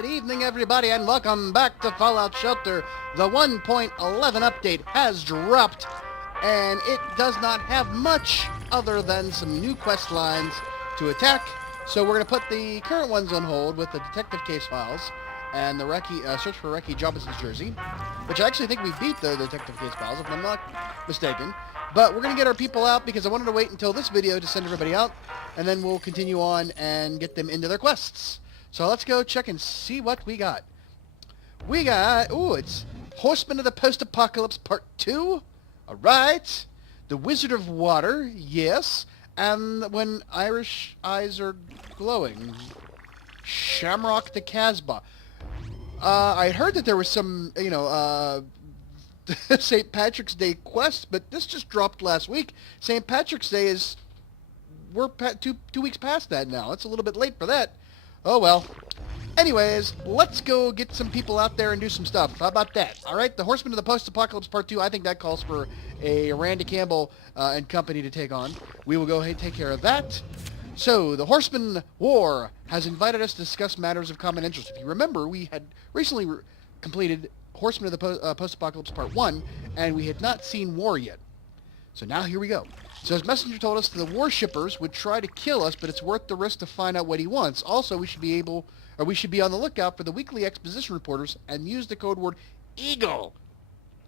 Good evening, everybody, and welcome back to Fallout Shelter. The 1.11 update has dropped, and it does not have much other than some new quest lines to attack. So we're going to put the current ones on hold with the detective case files and the search for Recce Jobbison's jersey, which I actually think we beat the detective case files, if I'm not mistaken. But we're going to get our people out because I wanted to wait until this video to send everybody out, and then we'll continue on and get them into their quests. So let's go check and see what we got. We got, it's Horsemen of the Post-Apocalypse Part 2. Alright. The Wizard of Water, yes. And When Irish Eyes Are Glowing. Shamrock the Casbah. I heard that there was some, St. Patrick's Day quest, but this just dropped last week. St. Patrick's Day is, we're two weeks past that now. It's a little bit late for that. Oh well. Anyways, let's go get some people out there and do some stuff. How about that? Alright, the Horsemen of the Post-Apocalypse Part 2, I think that calls for a Randy Campbell and company to take on. We will go ahead and take care of that. So, the Horseman War has invited us to discuss matters of common interest. If you remember, we had recently completed Horsemen of the Post-Apocalypse Part 1, and we had not seen War yet. So now here we go. So his messenger told us the worshippers would try to kill us, but it's worth the risk to find out what he wants. Also, we should be on the lookout for the weekly exposition reporters and use the code word Eagle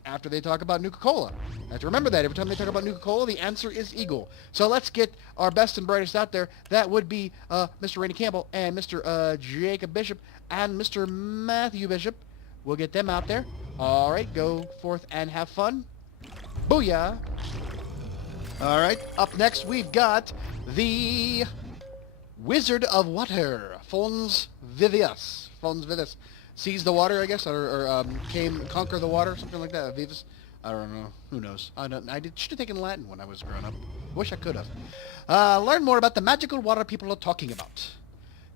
after they talk about Nuka-Cola. I have to remember that every time they talk about Nuka-Cola, the answer is Eagle. So let's get our best and brightest out there. That would be Mr. Randy Campbell and Mr. Jacob Bishop and Mr. Matthew Bishop. We'll get them out there. All right, go forth and have fun. Booyah! All right, up next we've got the Wizard of Water, Fons Vivus. Fons Vivus sees the water, I guess, or conquer the water, something like that. Vivus, I don't know. Who knows? I should have taken Latin when I was growing up. Wish I could have. Learn more about the magical water people are talking about.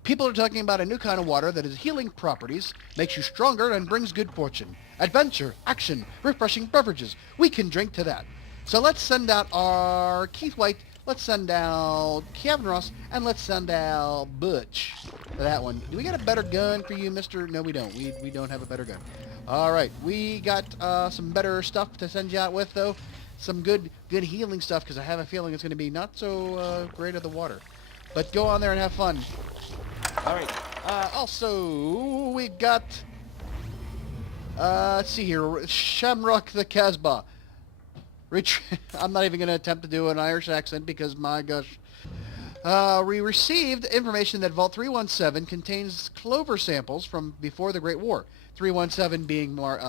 People are talking about a new kind of water that has healing properties, makes you stronger, and brings good fortune. Adventure, action, refreshing beverages. We can drink to that. So let's send out our Keith White, let's send out Kevin Ross, and let's send out Butch for that one. Do we got a better gun for you, mister? No, we don't. We don't have a better gun. All right, we got some better stuff to send you out with, though. Some good healing stuff, because I have a feeling it's going to be not so great of the water. But go on there and have fun. All right. Also, we've got, let's see here, Shamrock the Casbah. I'm not even going to attempt to do an Irish accent because, my gosh. We received information that Vault 317 contains clover samples from before the Great War. 317 being March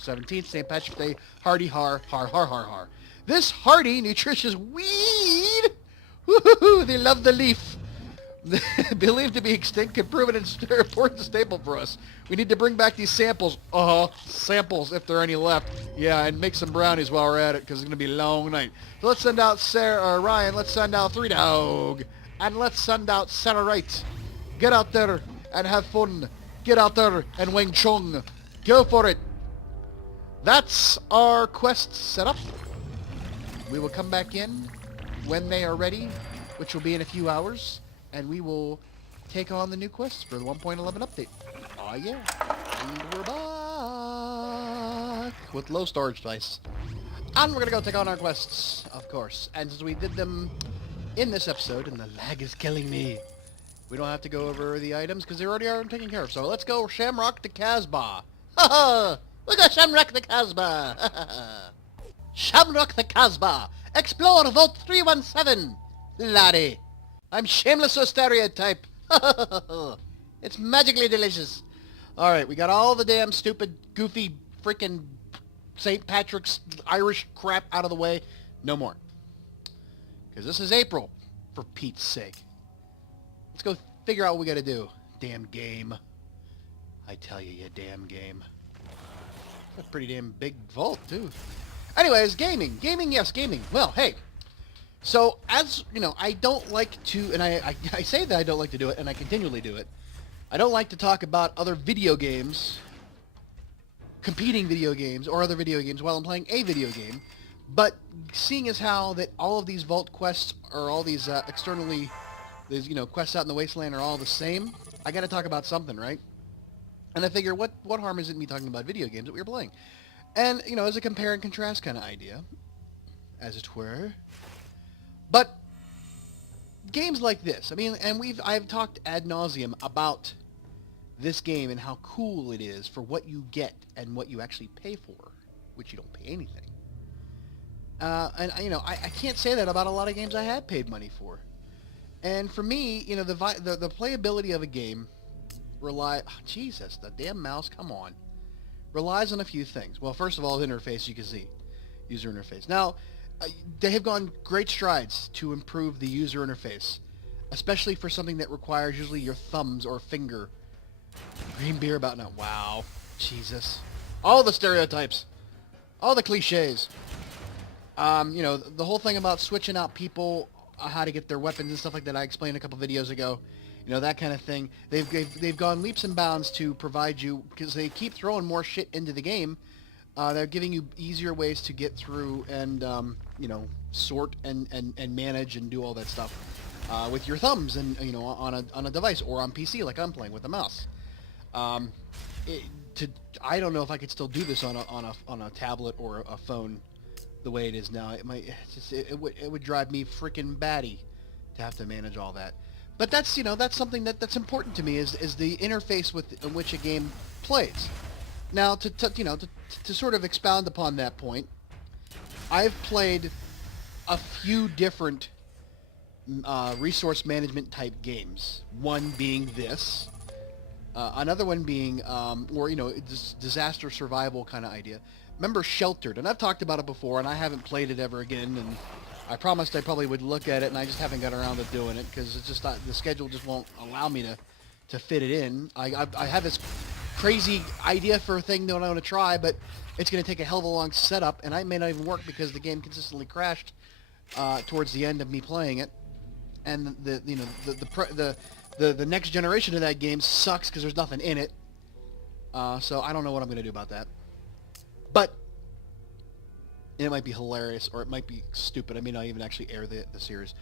17th, St. Patrick's Day, hardy har, har, har, har, har. This hardy, nutritious weed, woohoo, they love the leaf. Believed to be extinct, could prove an important staple for us. We need to bring back these samples. Samples, if there are any left. Yeah, and make some brownies while we're at it, because it's going to be a long night. So let's send out Ryan, let's send out Three Dog, and let's send out Sarah Wright. Get out there and have fun. Get out there and Wing Chun. Go for it. That's our quest set up. We will come back in when they are ready, which will be in a few hours. And we will take on the new quests for the 1.11 update. Oh yeah. And we're back with low storage dice. And we're going to go take on our quests, of course. And since we did them in this episode, and the lag is killing me, we don't have to go over the items because they already are taken care of. So let's go Shamrock the Casbah. Ha ha! We got Shamrock the Casbah. Shamrock the Casbah. Explore Vault 317. Laddie. I'm shameless so stereotype. It's magically delicious. Alright, we got all the damn stupid, goofy, freaking St. Patrick's Irish crap out of the way. No more. Because this is April, for Pete's sake. Let's go figure out what we gotta do. Damn game. I tell you, you damn game. That's a pretty damn big vault, too. Anyways, gaming. Gaming, yes, gaming. Well, hey. So, as, you know, I don't like to, and I say that I don't like to do it, and I continually do it. I don't like to talk about other video games, competing video games, or other video games while I'm playing a video game. But seeing as how that all of these vault quests, or all these externally, these, quests out in the wasteland are all the same, I gotta talk about something, right? And I figure, what harm is it me talking about video games that we were playing? And, you know, as a compare and contrast kind of idea, as it were. But games like this, I mean, and I've talked ad nauseum about this game and how cool it is for what you get and what you actually pay for, which you don't pay anything. And you know, I can't say that about a lot of games I have paid money for. And for me, you know, the playability of a game Jesus, the damn mouse, come on, relies on a few things. Well, first of all, the interface, you can see, user interface. Now, they have gone great strides to improve the user interface, especially for something that requires usually your thumbs or finger. Green beer about now. Wow, Jesus, all the stereotypes, all the cliches. You know, the whole thing about switching out people, how to get their weapons and stuff like that, I explained a couple videos ago. You know, that kind of thing. They've gone leaps and bounds to provide you, because they keep throwing more shit into the game. They're giving you easier ways to get through and, you know, sort and manage and do all that stuff with your thumbs and, you know, on a device or on PC like I'm playing with the mouse. I don't know if I could still do this on a tablet or a phone the way it is now. It would drive me freaking batty to have to manage all that. But that's, you know, that's something that's important to me is the interface in which a game plays. Now, to sort of expound upon that point, I've played a few different resource management type games. One being this, another one being, or, you know, disaster survival kind of idea. Remember Sheltered, and I've talked about it before, and I haven't played it ever again, and I promised I probably would look at it, and I just haven't got around to doing it, because it's just not, the schedule just won't allow me to fit it in. I have this crazy idea for a thing that I want to try, but it's going to take a hell of a long setup, and it may not even work because the game consistently crashed towards the end of me playing it, and the next generation of that game sucks because there's nothing in it. So I don't know what I'm going to do about that. But it might be hilarious, or it might be stupid. I may not even actually air the series.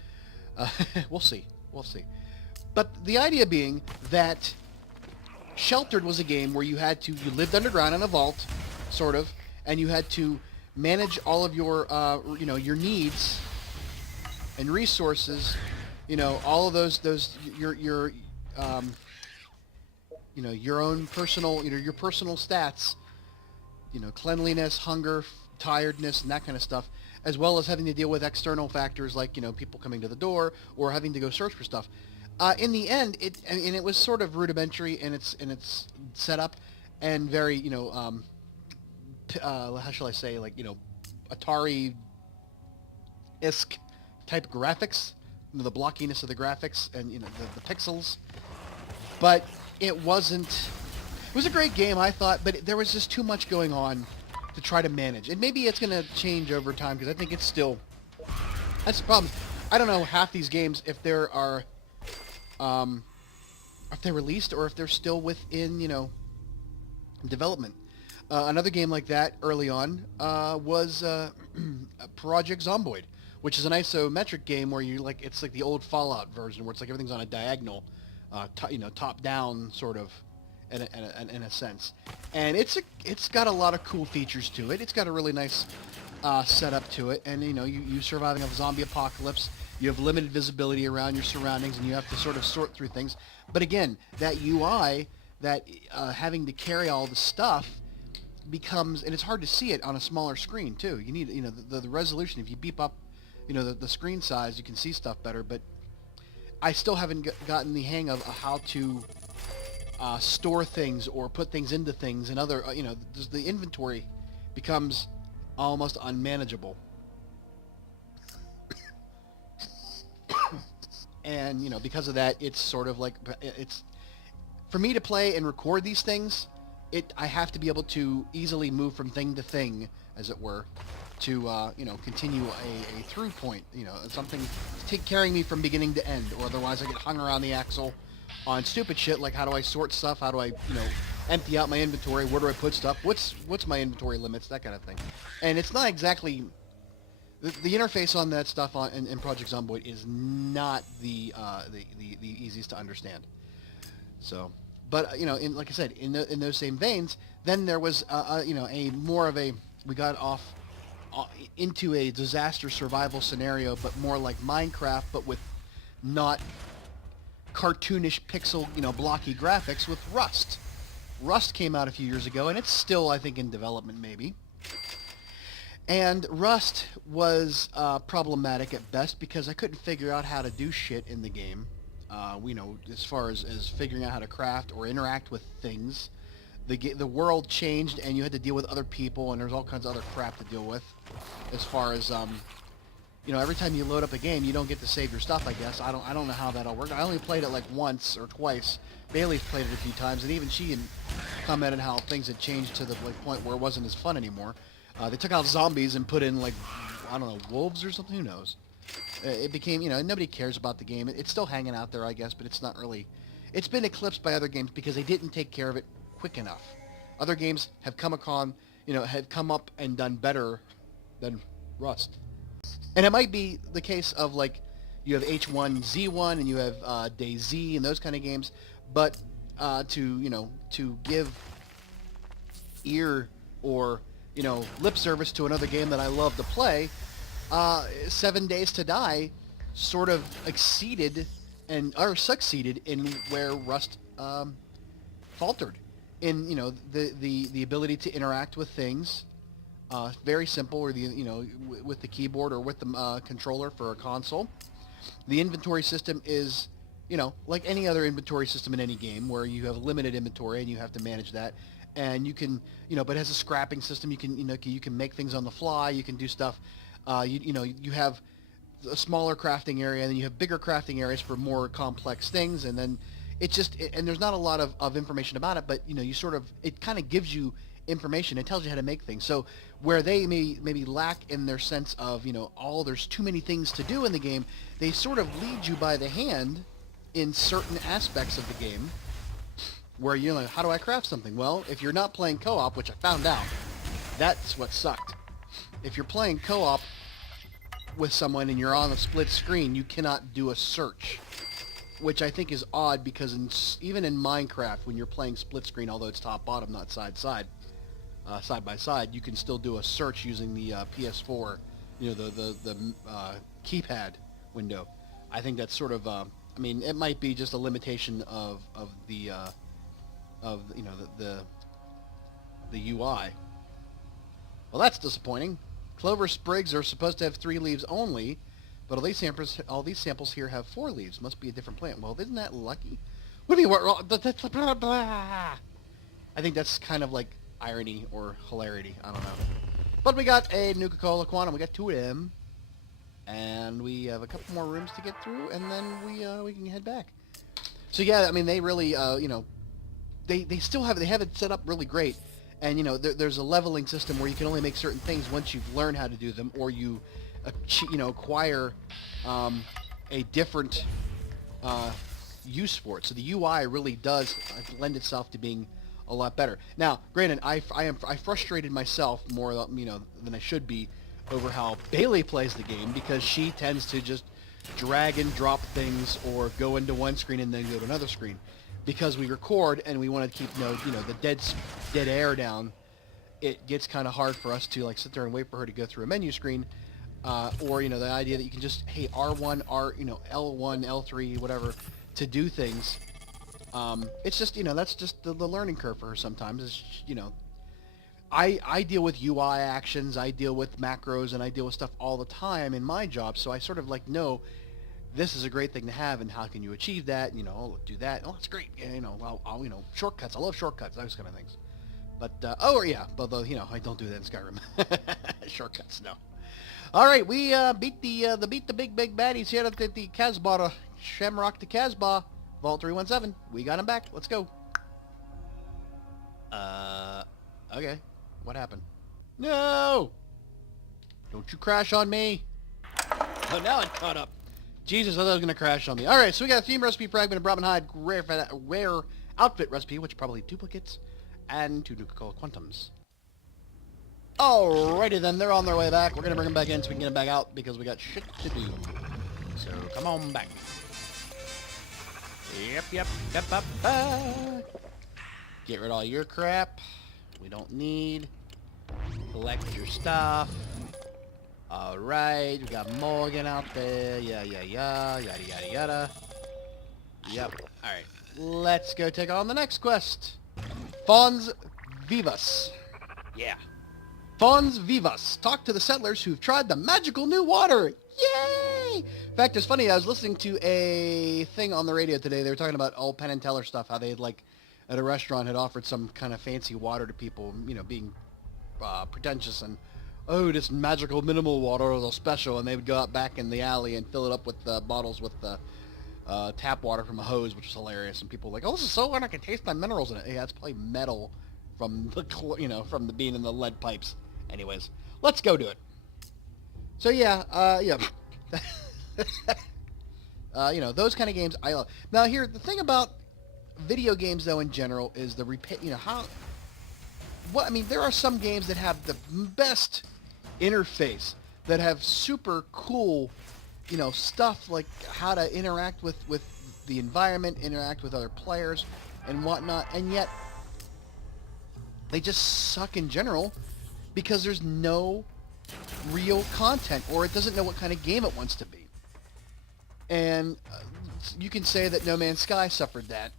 We'll see. We'll see. But the idea being that Sheltered was a game where you lived underground in a vault, sort of, and you had to manage all of your, you know, your needs and resources, you know, all of those, you know, your own personal, you know, your personal stats, you know, cleanliness, hunger, tiredness, and that kind of stuff, as well as having to deal with external factors like, you know, people coming to the door or having to go search for stuff. In the end, it was sort of rudimentary in its setup and very, you know, how shall I say, like, you know, Atari-esque type graphics, you know, the blockiness of the graphics and, you know, the pixels. But it wasn't. It was a great game, I thought, but there was just too much going on to try to manage. And maybe it's going to change over time, because I think it's still... That's the problem. I don't know half these games, if there are... if they're released or if they're still within, you know, development. Another game like that early on was Project Zomboid, which is an isometric game where it's like the old Fallout version, where it's like everything's on a diagonal, you know, top-down sort of, in a sense. And it's got a lot of cool features to it. It's got a really nice setup to it, and, you know, you surviving a zombie apocalypse. You have limited visibility around your surroundings, and you have to sort of sort through things. But again, that UI, that having to carry all the stuff becomes, and it's hard to see it on a smaller screen too. You need, you know, the resolution. If you beep up, you know, the screen size, you can see stuff better. But I still haven't gotten the hang of how to store things or put things into things, and other, you know, the inventory becomes almost unmanageable. And, you know, because of that, it's sort of like, it's, for me to play and record these things, I have to be able to easily move from thing to thing, as it were, to, you know, continue a through point, you know, something carrying me from beginning to end, or otherwise I get hung around the axle on stupid shit like, how do I sort stuff, how do I, you know, empty out my inventory, where do I put stuff, what's my inventory limits, that kind of thing. And it's not exactly... The interface on that stuff in Project Zomboid is not the easiest to understand. So, But like I said, in those same veins, then there was a more of a we got off into a disaster survival scenario, but more like Minecraft, but with not cartoonish pixel blocky graphics with Rust. Rust came out a few years ago, and it's still, I think, in development maybe. And Rust was problematic at best because I couldn't figure out how to do shit in the game. As far as figuring out how to craft or interact with things. The world changed, and you had to deal with other people, and there's all kinds of other crap to deal with. As far as every time you load up a game, you don't get to save your stuff. I guess I don't know how that all worked. I only played it like once or twice. Bailey's played it a few times, and even she had commented how things had changed to the point where it wasn't as fun anymore. They took out zombies and put in wolves or something. Who knows? It became nobody cares about the game. It's still hanging out there, I guess, but it's not really. It's been eclipsed by other games because they didn't take care of it quick enough. Other games have come up and done better than Rust. And it might be the case of you have H1Z1 and you have DayZ and those kind of games, but to give ear or lip service to another game that I love to play, 7 Days to Die sort of succeeded in where Rust faltered in the ability to interact with things. Very simple, or with the keyboard or with the controller for a console. The inventory system is like any other inventory system in any game, where you have limited inventory and you have to manage that. And you can but it has a scrapping system. You can make things on the fly. You can do stuff. You have a smaller crafting area, and then you have bigger crafting areas for more complex things, and then and there's not a lot of information about it, but it kind of gives you information. It tells you how to make things. So where they maybe lack in their sense of there's too many things to do in the game, they sort of lead you by the hand in certain aspects of the game, where how do I craft something? Well, if you're not playing co-op, which I found out, that's what sucked. If you're playing co-op with someone and you're on a split screen, you cannot do a search, which I think is odd, because even in Minecraft, when you're playing split screen, although it's top bottom, not side by side, you can still do a search using the PS4, the keypad window. I think that's sort of it might be just a limitation of the UI. Well, that's disappointing. Clover sprigs are supposed to have 3 leaves only, but all these samples here have 4 leaves. Must be a different plant. Well, isn't that lucky? What do you mean? I think that's kind of like irony or hilarity. I don't know. But we got a Nuka-Cola Quantum. We got 2 of them, and we have a couple more rooms to get through, and then we can head back. So yeah, they really they still have it set up really great. And there's a leveling system where you can only make certain things once you've learned how to do them, or you acquire a different use for it. So the UI really does lend itself to being a lot better. Now, granted, I frustrated myself more than I should be over how Bailey plays the game, because she tends to just drag and drop things or go into one screen and then go to another screen. Because we record and we want to keep the dead air down, it gets kind of hard for us to sit there and wait for her to go through a menu screen, or the idea that you can just R1, L1, L3, whatever, to do things. It's just that's just the learning curve for her sometimes. It's, I deal with UI actions, I deal with macros, and I deal with stuff all the time in my job, so I sort of know this is a great thing to have, and how can you achieve that? Do that. Oh, that's great. I'll shortcuts. I love shortcuts. Those kind of things. But although I don't do that in Skyrim. Shortcuts, no. All right, we beat the big baddies here at the Casbah, Shamrock the Casbah, Vault 317. We got him back. Let's go. Okay. What happened? No! Don't you crash on me. Oh, now it caught up. Jesus, I thought it was going to crash on me. All right, so we got a theme recipe, fragment of Brahmin hide, rare outfit recipe, which are probably duplicates, and 2 Nuka-Cola Quantums. Alrighty then, they're on their way back. We're going to bring them back in so we can get them back out, because we got shit to do. So come on back. Yep. Get rid of all your crap. We don't need. Collect your stuff. Alright, we got Morgan out there. Yada. Yep. Alright. Let's go take on the next quest. Fons Vivus. Yeah. Fons Vivus. Talk to the settlers who've tried the magical new water. Yay! In fact, it's funny, I was listening to a thing on the radio today. They were talking about old Penn and Teller stuff, how they had, like, at a restaurant had offered some kind of fancy water to people, you know, being pretentious and, oh, this magical mineral water is a special, and they would go out back in the alley and fill it up with bottles with tap water from a hose, which was hilarious. And people were like, oh, this is so good, I can taste my minerals in it. Yeah, it's probably metal from the, from the being in the lead pipes. Anyways, let's go do it. So yeah. You know, those kind of games I love. Now here, the thing about video games though in general is the I mean, there are some games that have the best interface, that have super cool, you know, stuff like how to interact with the environment, interact with other players and whatnot, and yet they just suck in general because there's no real content, or it doesn't know what kind of game it wants to be. And you can say that No Man's Sky suffered that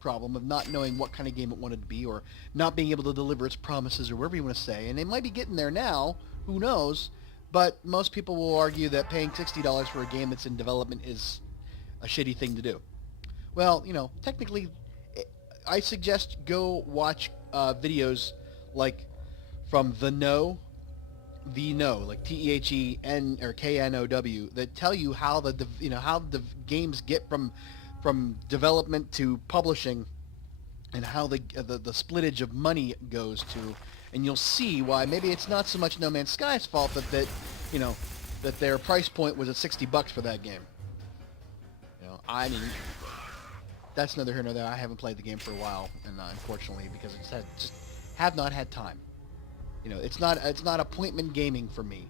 problem of not knowing what kind of game it wanted to be, or not being able to deliver its promises, or whatever you want to say. And they might be getting there now, who knows, but most people will argue that paying $60 for a game that's in development is a shitty thing to do. Well, you know, technically, I suggest go watch videos like from The Know, like TEHEN or KNOW, that tell you how how the games get from development to publishing, and how the splittage of money goes to, and you'll see why maybe it's not so much No Man's Sky's fault that you know, that their price point was at $60 for that game. You know, I mean, that's neither here nor there. I haven't played the game for a while, and unfortunately, because I just have not had time. You know, it's not appointment gaming for me.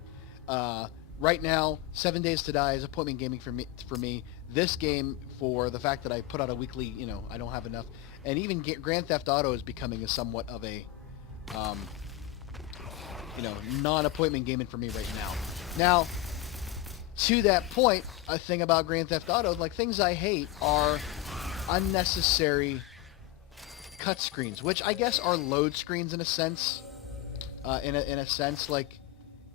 Right now, 7 Days to Die is appointment gaming for me. This game, for the fact that I put out a weekly, you know, I don't have enough. And even Grand Theft Auto is becoming somewhat of a, you know, non-appointment gaming for me right now. Now, to that point, a thing about Grand Theft Auto, like, things I hate are unnecessary cut screens, which I guess are load screens in a sense. In a sense, like,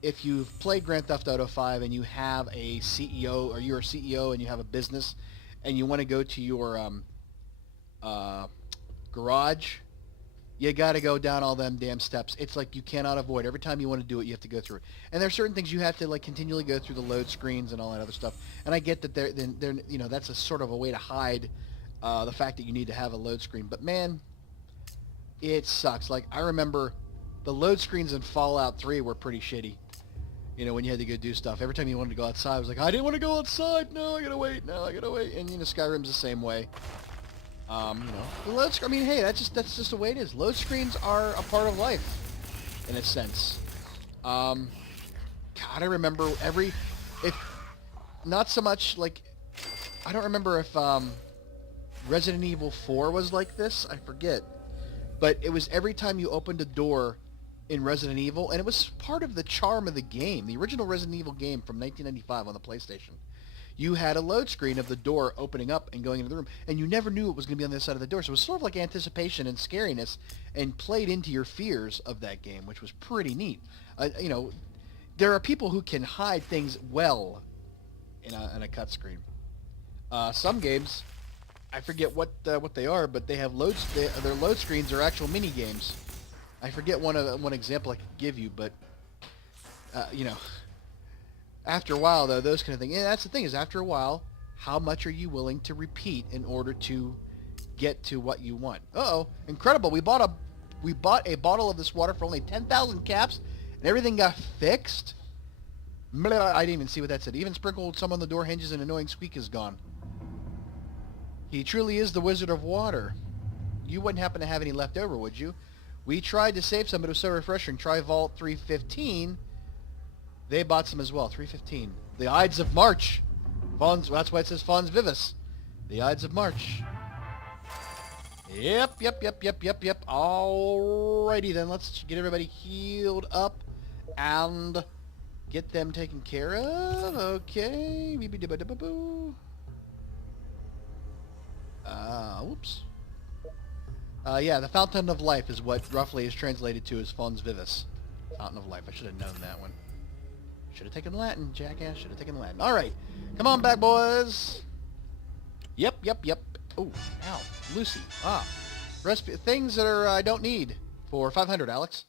if you've played Grand Theft Auto 5 and you have a CEO, or you're a CEO and you have a business and you want to go to your garage, you got to go down all them damn steps. It's like you cannot avoid. Every time you want to do it, you have to go through it. And there are certain things you have to, like, continually go through the load screens and all that other stuff. And I get that they're you know, that's a sort of a way to hide the fact that you need to have a load screen. But man, it sucks. Like, I remember the load screens in Fallout 3 were pretty shitty. You know, when you had to go do stuff. Every time you wanted to go outside, I was like, I didn't want to go outside. No, I gotta wait. No, I gotta wait. And, you know, Skyrim's the same way. You know, the load screen, I mean, hey, that's just the way it is. Load screens are a part of life, in a sense. God, I remember not so much, like, I don't remember if, Resident Evil 4 was like this. I forget. But it was every time you opened a door in Resident Evil, and it was part of the charm of the game, the original Resident Evil game from 1995 on the PlayStation. You had a load screen of the door opening up and going into the room, and you never knew it was going to be on the other side of the door. So it was sort of like anticipation and scariness, and played into your fears of that game, which was pretty neat. You know, there are people who can hide things well in a cut screen. Some games, I forget what they are, but they have their load screens are actual mini games. I forget one example I could give you, but you know, after a while though, those kind of things. And that's the thing, is after a while, how much are you willing to repeat in order to get to what you want? Uh-oh, incredible! We bought a bottle of this water for only 10,000 caps, and everything got fixed. I didn't even see what that said. Even sprinkled some on the door hinges, and annoying squeak is gone. He truly is the Wizard of Water. You wouldn't happen to have any left over, would you? We tried to save some, but it was so refreshing. Try Vault 315. They bought some as well. 315. The Ides of March. Fons, that's why it says Fons Vivus. The Ides of March. Yep. Alrighty then, let's get everybody healed up and get them taken care of. Okay. Whoops. Yeah, the Fountain of Life is what roughly is translated to as Fons Vivus. Fountain of Life. I should have known that one. Should have taken Latin, jackass. Should have taken Latin. Alright. Come on back, boys. Yep. Oh, ow. Lucy. Things that are I don't need for 500, Alex.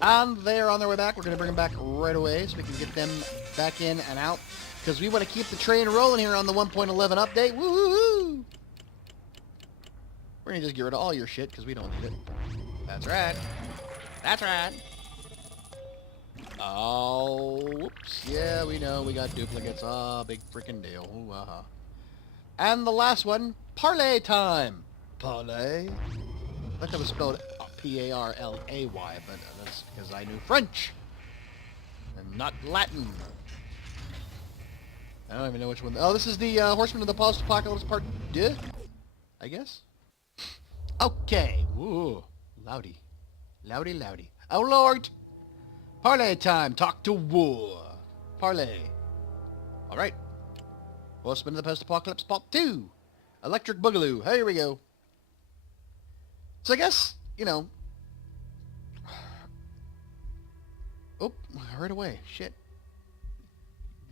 And they're on their way back. We're going to bring them back right away so we can get them back in and out. Because we want to keep the train rolling here on the 1.11 update. Woo-hoo-hoo! We're going to just get rid of all your shit because we don't need it. That's right. That's right. Oh, whoops. Yeah, we know. We got duplicates. Big freaking deal. Ooh, And the last one, Parley time. Parley. I thought that was spelled P-A-R-L-A-Y, but that's because I knew French. And not Latin. I don't even know which one. Oh, this is the Horsemen of the Post-Apocalypse Part 2, I guess. Okay. Ooh. Loudy. Loudy. Oh, Lord. Parley time. Talk to war. Parley. All right. Horsemen of the Post-Apocalypse Part 2. Electric Boogaloo. Here we go. So I guess, Oh, right away. Shit.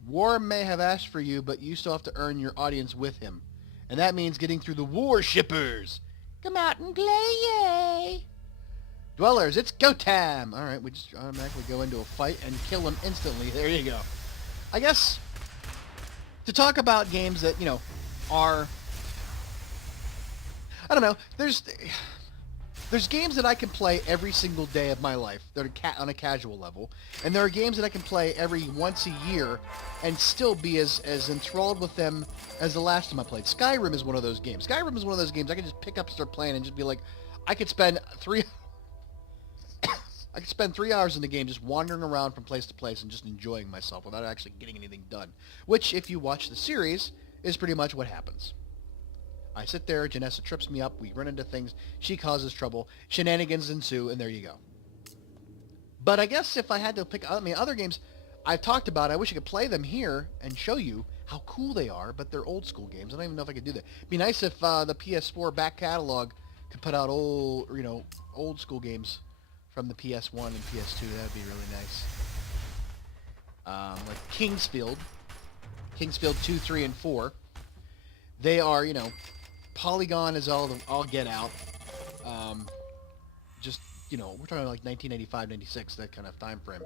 War may have asked for you, but you still have to earn your audience with him. And that means getting through the war shippers. Come out and play, yay! Dwellers, it's go time! Alright, we just automatically go into a fight and kill them instantly. There you go. I guess, to talk about games that, are... I don't know, there's games that I can play every single day of my life that are on a casual level, and there are games that I can play every once a year and still be as enthralled with them as the last time I played. Skyrim is one of those games. Skyrim is one of those games I can just pick up, start playing, and just be like, I could spend 3 hours in the game just wandering around from place to place and just enjoying myself without actually getting anything done. Which, if you watch the series, is pretty much what happens. I sit there, Janessa trips me up, we run into things, she causes trouble, shenanigans ensue, and there you go. But I guess if I had to pick, other games I've talked about, I wish I could play them here and show you how cool they are, but they're old school games. I don't even know if I could do that. It'd be nice if the PS4 back catalog could put out old school games from the PS1 and PS2. That'd be really nice. Like Kingsfield 2, 3, and 4. They are, Polygon is all get out. We're talking like 1985, 96, that kind of time frame.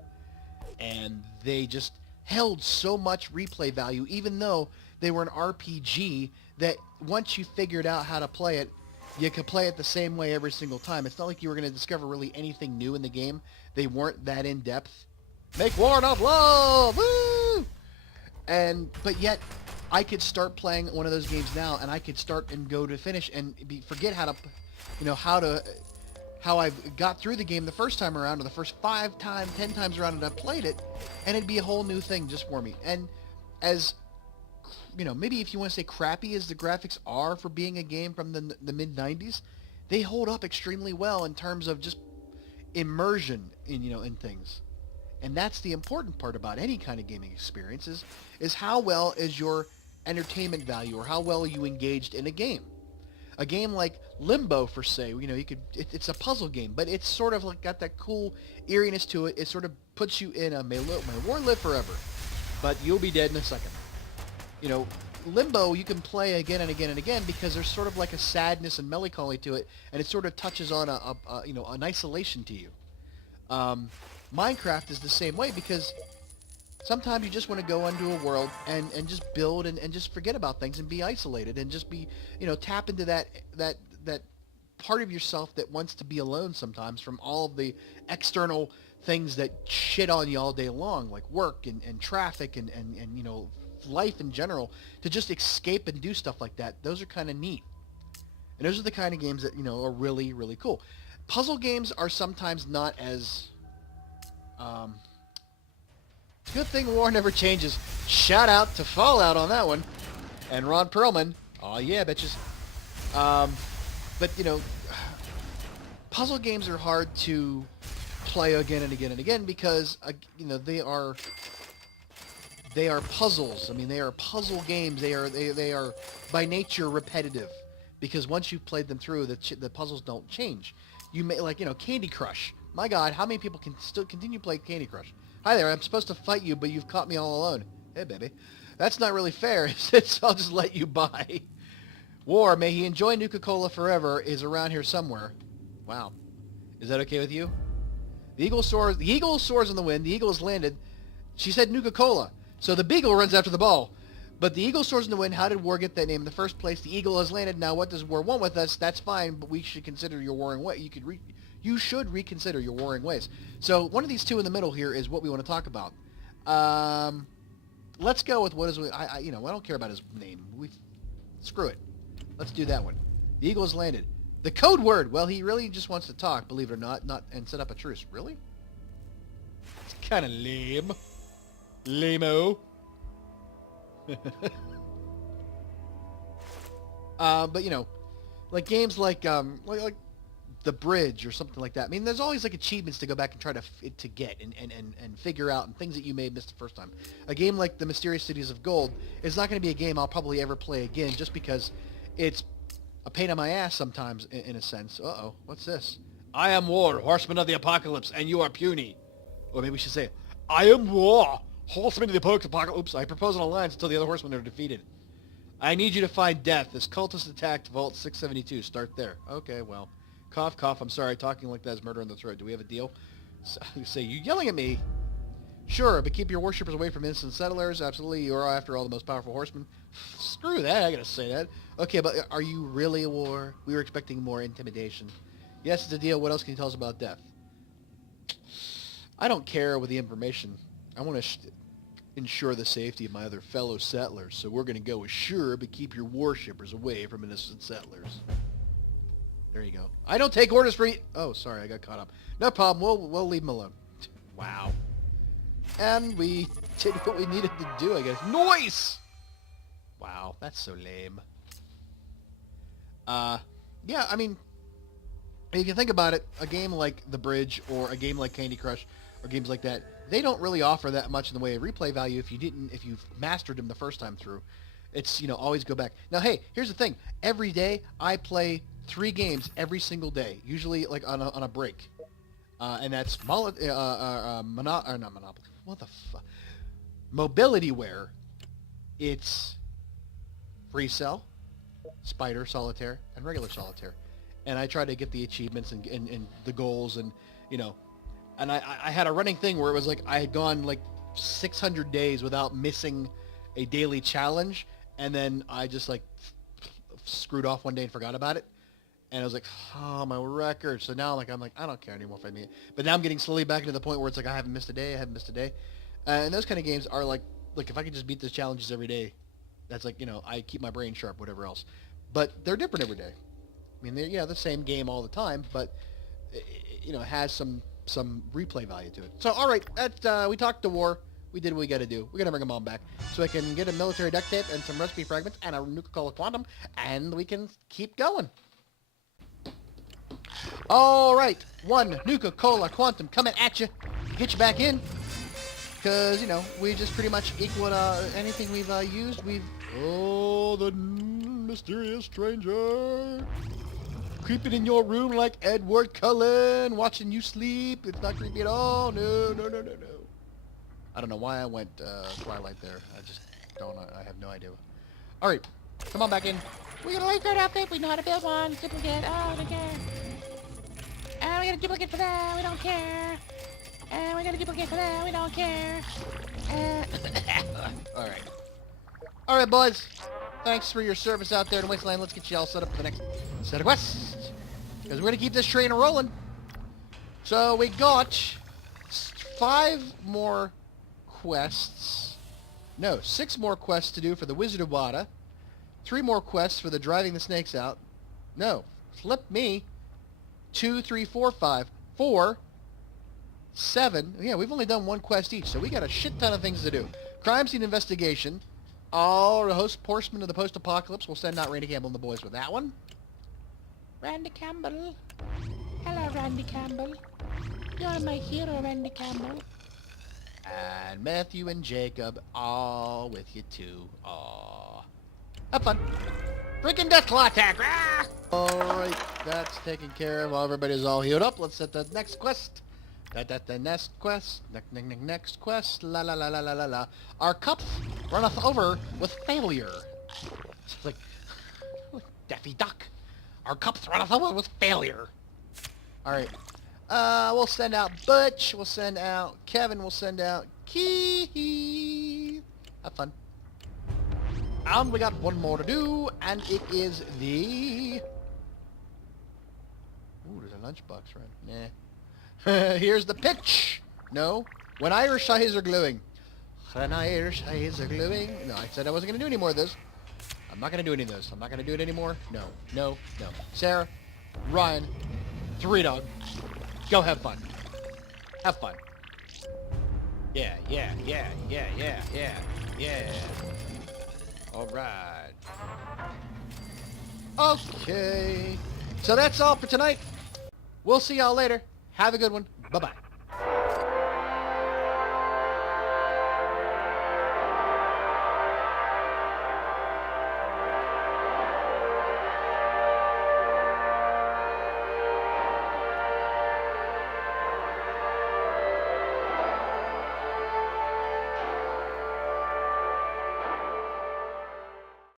And they just held so much replay value, even though they were an RPG that once you figured out how to play it, you could play it the same way every single time. It's not like you were going to discover really anything new in the game. They weren't that in-depth. Make war, not love! Woo! But yet, I could start playing one of those games now, and I could start and go to finish and forget how I got through the game the first time around, or the first 10 times around that I played it, and it'd be a whole new thing just for me. And as, maybe if you want to say crappy as the graphics are for being a game from the mid-90s, they hold up extremely well in terms of just immersion in things. And that's the important part about any kind of gaming experience is how well is your entertainment value, or how well are you engaged in a game. A game like Limbo, for say, it's a puzzle game, but it's sort of like got that cool eeriness to it. It sort of puts you in a may war live forever, but you'll be dead in a second. Limbo you can play again and again and again because there's sort of like a sadness and melancholy to it, and it sort of touches on an isolation to you. Minecraft is the same way, because sometimes you just want to go into a world and just build and just forget about things and be isolated and just be, tap into that part of yourself that wants to be alone sometimes from all of the external things that shit on you all day long, like work and traffic and life in general, to just escape and do stuff like that. Those are kind of neat. And those are the kind of games that, are really, really cool. Puzzle games are sometimes not as... Good thing war never changes. Shout out to Fallout on that one. and Ron Perlman. Oh yeah, bitches. But you know, puzzle games are hard to play again and again and again because you know they are puzzles. I mean, they are puzzle games. They are by nature repetitive because once you've played them through, the puzzles don't change. You may like, you know, Candy Crush. My God, how many people can still continue playing Candy Crush? Hi there, I'm supposed to fight you, but you've caught me all alone. Hey, baby. That's not really fair, is it? So I'll just let you by. War, may he enjoy Nuka-Cola forever, is around here somewhere. Wow. Is that okay with you? The eagle soars in the wind. The eagle has landed. She said Nuka-Cola. So the beagle runs after the ball. But the eagle soars in the wind. How did War get that name in the first place? The eagle has landed. Now, what does War want with us? That's fine, but we should consider your warring way. You should reconsider your warring ways. So one of these two in the middle here is what we want to talk about. Let's go with what is I don't care about his name. Screw it. Let's do that one. The eagle has landed. The code word. Well, he really just wants to talk, believe it or not, and set up a truce. Really? It's kind of lame. Lame-o. But you know, like games like The Bridge or something like that. I mean, there's always like achievements to go back and try to get and figure out and things that you may have missed the first time. A game like The Mysterious Cities of Gold is not going to be a game I'll probably ever play again just because it's a pain in my ass sometimes in a sense. Uh-oh, what's this? I am War, Horseman of the Apocalypse, and you are puny. Or maybe we should say, I am War, Horseman of the Apocalypse. Oops, I propose an alliance until the other horsemen are defeated. I need you to find death. This cultist attacked Vault 672. Start there. Okay, well. Cough, cough. I'm sorry. Talking like that is murder in the throat. Do we have a deal? So, you say, you yelling at me? Sure, but keep your worshippers away from innocent settlers. Absolutely. You are, after all, the most powerful horsemen. Screw that. I gotta say that. Okay, but are you really a war? We were expecting more intimidation. Yes, it's a deal. What else can you tell us about death? I don't care with the information. I want to ensure the safety of my other fellow settlers, so we're going to go with sure, but keep your worshippers away from innocent settlers. There you go. I don't take orders for you. Oh, sorry, I got caught up. No problem. We'll leave him alone. Wow. And we did what we needed to do, I guess. Noise! Wow, that's so lame. Yeah, I mean, if you think about it, a game like The Bridge or a game like Candy Crush or games like that, they don't really offer that much in the way of replay value if you've mastered them the first time through. It's, you know, always go back. Now, hey, here's the thing. Every day, I play 3 games every single day, usually like on a break. And that's not Monopoly. What the fuck? Mobilityware. It's Free Cell, Spider Solitaire, and regular Solitaire. And I try to get the achievements and the goals and, you know, and I had a running thing where it was like I had gone like 600 days without missing a daily challenge, and then I just like screwed off one day and forgot about it. And I was like, oh, my record. So now I'm like, I don't care anymore if I meet it. But now I'm getting slowly back into the point where it's like I haven't missed a day. And those kind of games are like if I could just beat the challenges every day, that's like, you know, I keep my brain sharp, whatever else. But they're different every day. I mean, they're the same game all the time, but you know, it has some replay value to it. So, all right, we talked to War. We did what we got to do. We're gonna bring them all back so I can get a military duct tape and some recipe fragments and a Nuka-Cola Quantum, and we can keep going. All right, 1 Nuka-Cola Quantum coming at you. Get you back in, because, you know, we just pretty much equal anything we've used. Oh, the mysterious stranger creeping in your room like Edward Cullen, watching you sleep. It's not creepy at all. No. I don't know why I went Twilight there. I just don't. I have no idea. All right, come on back in. We got a lifeguard outfit. We know how to build one. Duplicate. Oh, we don't care. And we got a duplicate for that. We don't care. And we got a duplicate for that. We don't care. All right, boys. Thanks for your service out there in Wasteland. Let's get you all set up for the next set of quests, because we're gonna keep this train rolling. So we got 5 more quests. No, 6 more quests to do for the Wizard of Wada. 3 more quests for the Driving the Snakes Out. No, flip me. 2, 3, 4, 5, 4, 7. Yeah, we've only done 1 quest each, so we got a shit ton of things to do. Crime scene investigation, All the Horsemen of the Post-Apocalypse. We'll send out Randy Campbell and the boys with that one. Randy Campbell. Hello, Randy Campbell. You're my hero, Randy Campbell. And Matthew and Jacob, all with you too. Aww. Have fun. Freaking death claw attack! Ah! Alright, that's taken care of. Everybody's all healed up. Let's set the next quest. The next quest. Next quest. La la la la la la la. Our cup runneth over with failure. It's like Daffy Duck. Our cup runneth over with failure. Alright. We'll send out Butch. We'll send out Kevin. We'll send out Keith. Have fun. And we got one more to do, and it is the... Ooh, there's a lunchbox, right? Nah. Here's the pitch. No. When Irish eyes are gluing. When Irish eyes are gluing. No, I said I wasn't going to do any more of this. I'm not going to do any of this. I'm not going to do it anymore. No, no, no. Sarah, Ryan, Three Dog, go have fun. Have fun. Yeah, yeah, yeah, yeah, yeah, yeah, yeah. Alright. Okay. So that's all for tonight. We'll see y'all later. Have a good one. Bye-bye.